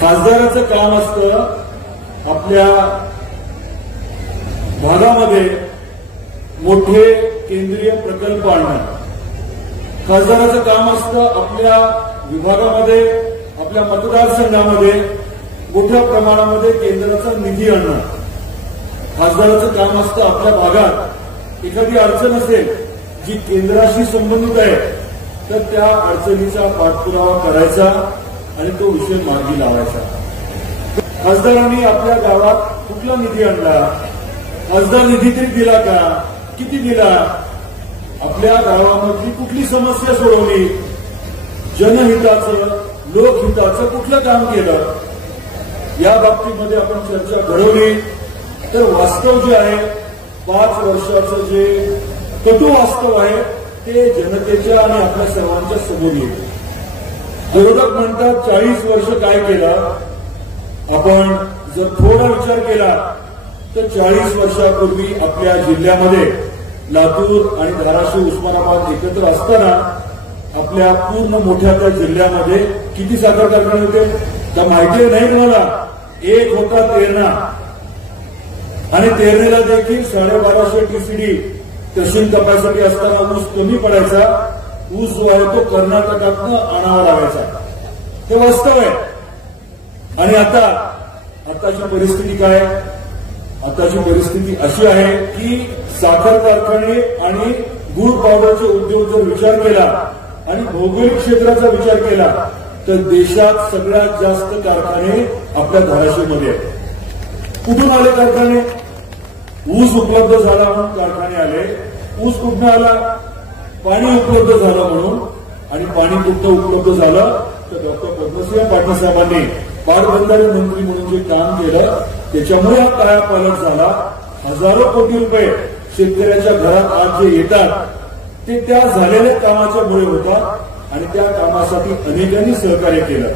खासदाराचं काम असतं आपल्या भागामध्ये मोठे केंद्रीय प्रकल्प आणणं. खासदाराचं काम असतं आपल्या विभागामध्ये, आपल्या मतदारसंघामध्ये मोठ्या प्रमाणामध्ये केंद्राचा निधी आणणं. खासदाराचं काम असतं आपल्या भागात एखादी अडचण असेल जी केंद्राशी संबंधित आहे तर त्या अडचणीचा पाठपुरावा करायचा आणि तो विषय मार्गी लावायचा. खासदारांनी आपल्या गावात कुठला निधी आणला, खासदार निधी तरी दिला का, किती दिला, आपल्या गावामधली कुठली समस्या सोडवली, जनहिताचं लोकहिताचं कुठलं काम केलं, या बाबतीमध्ये आपण चर्चा घडवली तर वास्तव जे आहे 5 वर्षाचं जे कटू वास्तव आहे ते जनतेच्या आणि आपल्या सर्वांच्या समोर येईल. विरोधक म्हणतात 40 वर्ष काय केलं. आपण जर थोडा विचार केला तर 40 वर्षापूर्वी आपल्या जिल्ह्यामध्ये लातूर आणि धाराशिव उस्मानाबाद एकत्र असताना आपल्या पूर्ण मोठ्या त्या जिल्ह्यामध्ये किती साखर कारखाने होते त्या माहिती नाही तुम्हाला. एक होता तेरणा आणि तेरणेला देखील 1250 टीसीडी तहसील कॅपॅसिटी असताना ऊस कमी पडायचा. ऊस जो आहे तो कर्नाटकातनं आणावा लागायचा. ते वास्तव आहे. आणि आताची परिस्थिती काय? आताची परिस्थिती अशी आहे की साखर कारखाने आणि गूळ पावडरचे उद्योग जर विचार केला आणि भौगोलिक क्षेत्राचा विचार केला तर देशात सगळ्यात जास्त कारखाने आपल्या धाराशिवमध्ये आहेत. कुठून आले कारखाने? ऊस उपलब्ध झाला म्हणून कारखाने आले. ऊस कुठून आला? पाणी उपलब्ध झालं म्हणून. आणि पाणी कुठं उपलब्ध झालं तर डॉक्टर पद्मसिंह पाटील साहेबांनी पाटबंधारे मंत्री म्हणून जे काम केलं त्याच्यामुळे हा कायापालट झाला. हजारो कोटी रुपये शेतकऱ्याच्या घरात आज जे येतात ते त्या झालेल्या कामाच्या मुळे होतात आणि त्या कामासाठी अनेकांनी सहकार्य केलं.